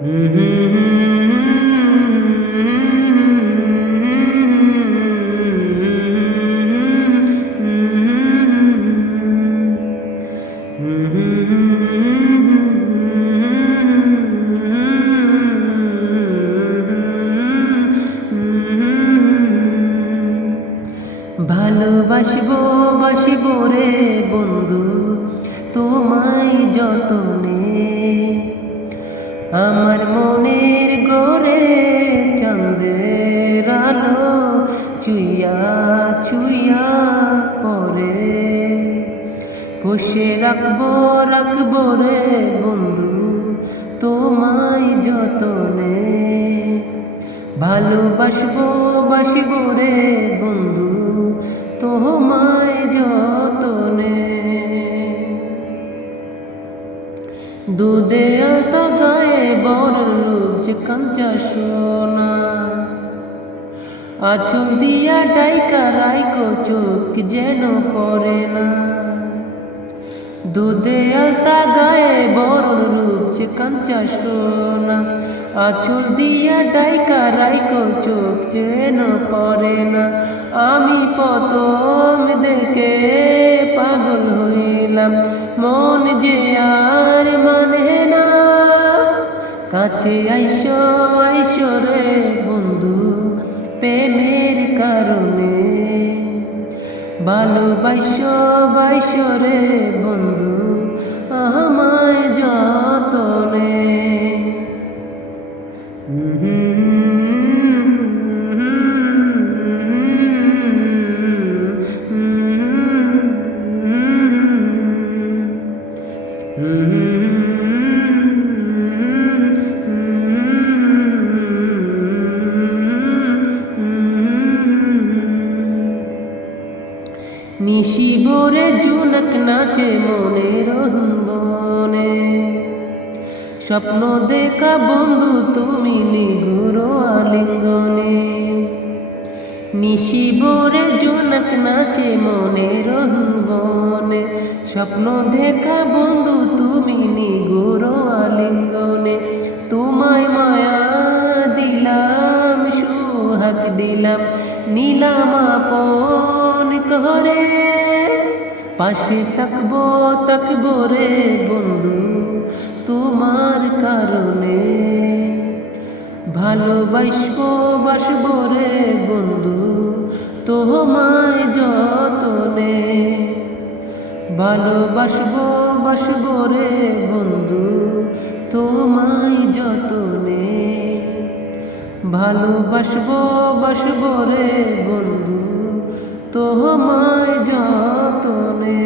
ভালোবাসবো বাসবো রে বন্ধু তোমায় যতনে, আমার মনের গড়ে চাঁদের আলো চুইয়া চুইয়া পরে, পুষে রাখবো রাখবো রে বন্ধু তোমায় যতনে। ভালোবাসবো বাসবো রে বন্ধু তোমায় যতনে। দুধে আলতা গায়ে বড় রূপ যে কাঞ্চা সোনা, আঁচল দিয়া ডাইকা রাইকো চোখ যেন পড়ে না। দুধে আলতা গায়ে বড় রূপ যে কাঞ্চা সোনা, আঁচল দিয়া ডাইকা রাইকো চোখ যেন পড়ে না। আমি প্রথম দেখে পাগল হইলাম, মন যে আর মানে না। কাছে আইসো আইসো রে বন্ধু প্রেমের কারণে, ভালোবাসো বাইসো রে বন্ধু আমায় যতনে। নিশিভোরে জোনাক নাচে মনের বনে, স্বপ্ন দেখা বন্ধু তুমি নিগুড় আলিঙ্গনে। নিশিভোরে জোনাক নাচে মনের বনে, স্বপ্ন দেখা বন্ধু তুমি নিগুড় আলিঙ্গনে। তোমায় মায়া দিলাম সুহাগ দিলাম নিলাম আপন করে, পাশে থাকবো থাকবো রে বন্ধু তোমার কারণে। ভালোবাসবো বাসবো রে বন্ধু তোমায় যতনে। ভালোবাসবো বাসবো রে বন্ধু তোমায় যতনে। ভালোবাসবো বাসবো রে বন্ধু তোমায় যতনে।